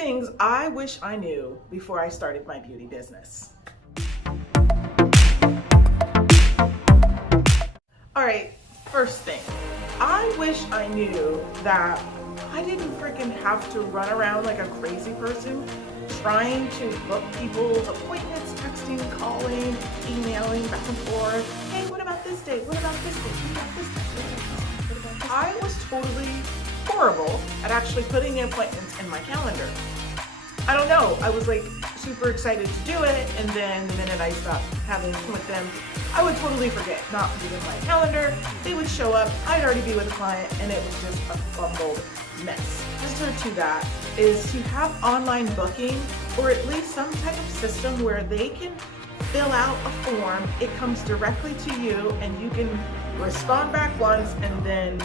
things I wish I knew before I started my beauty business. All right, first thing, I wish I knew that I didn't freaking have to run around like a crazy person trying to book people's appointments, texting, calling, emailing back and forth. Hey, what about this date? What about this date? What about this date? What about this date? What about this date? I was totally horrible at actually putting the appointments in my calendar. I don't know, I was like super excited to do it, and then the minute I stopped having with them, I would totally forget not to do it in my calendar. They would show up, I'd already be with a client, and it was just a fumbled mess. Answer to that is to have online booking, or at least some type of system where they can fill out a form, it comes directly to you, and you can respond back once and then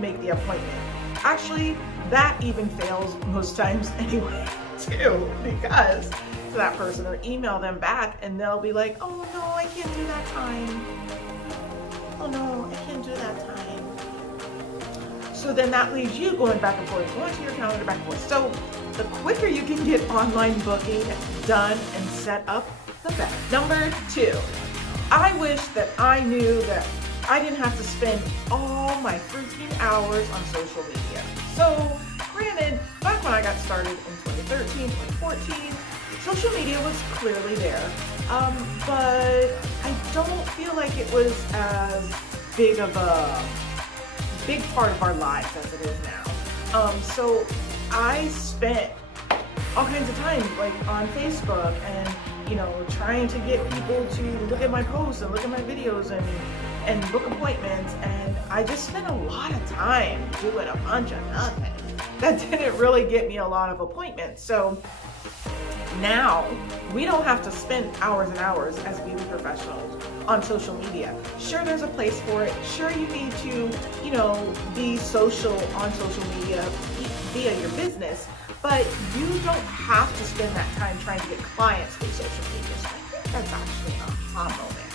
make the appointment. Actually, that even fails most times anyway too, because to that person, or email them back and they'll be like, oh no, I can't do that time. Oh no, I can't do that time. So then that leaves you going back and forth, going to your calendar back and forth. So the quicker you can get online booking done and set up, the better. Number 2, I wish that I knew that I didn't have to spend all my freaking hours on social media. So granted, back when I got started in 2013, 2014, social media was clearly there, but I don't feel like it was as big of a big part of our lives as it is now. So I spent all kinds of time like on Facebook and trying to get people to look at my posts and look at my videos and book appointments, and I just spent a lot of time doing a bunch of nothing. That didn't really get me a lot of appointments. So now we don't have to spend hours and hours as beauty professionals on social media. Sure, there's a place for it. Sure, you need to, be social on social media via your business, but you don't have to spend that time trying to get clients through social media. So I think that's actually an aha moment.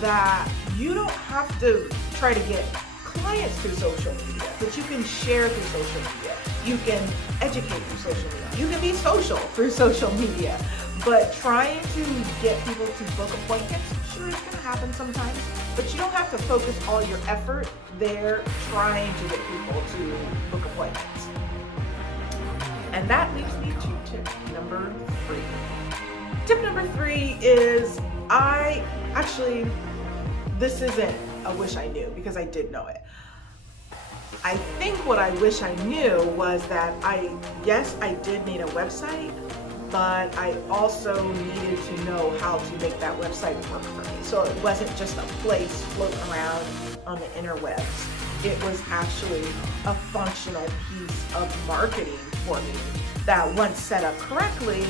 That you don't have to try to get clients through social media, but you can share through social media. You can educate through social media. You can be social through social media. But trying to get people to book appointments, sure, it's going to happen sometimes, but you don't have to focus all your effort there trying to get people to book appointments. And that leads me to tip number 3. Tip number 3 is this isn't a wish I knew, because I did know it. I think what I wish I knew was that I did need a website, but I also needed to know how to make that website work for me. So it wasn't just a place floating around on the interwebs. It was actually a functional piece of marketing for me that once set up correctly,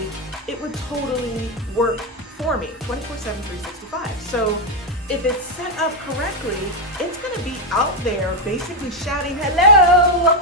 it would totally work for me 24/7, 365. So if it's set up correctly, it's gonna be out there basically shouting, hello,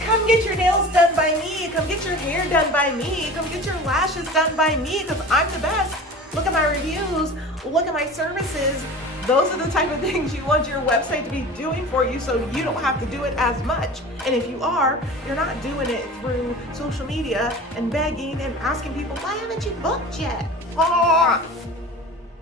come get your nails done by me, come get your hair done by me, come get your lashes done by me, because I'm the best. Look at my reviews, look at my services. Those are the type of things you want your website to be doing for you, so you don't have to do it as much. And if you are, you're not doing it through social media and begging and asking people, why haven't you booked yet?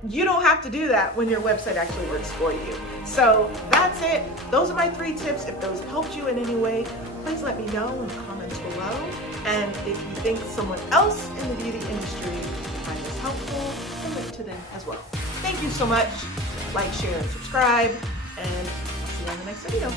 You don't have to do that when your website actually works for you. So that's it. Those are my 3 tips. If those helped you in any way, please let me know in the comments below. And if you think someone else in the beauty industry would find this helpful, then link to them as well. Thank you so much. Like, share, and subscribe, and I'll see you on the next video.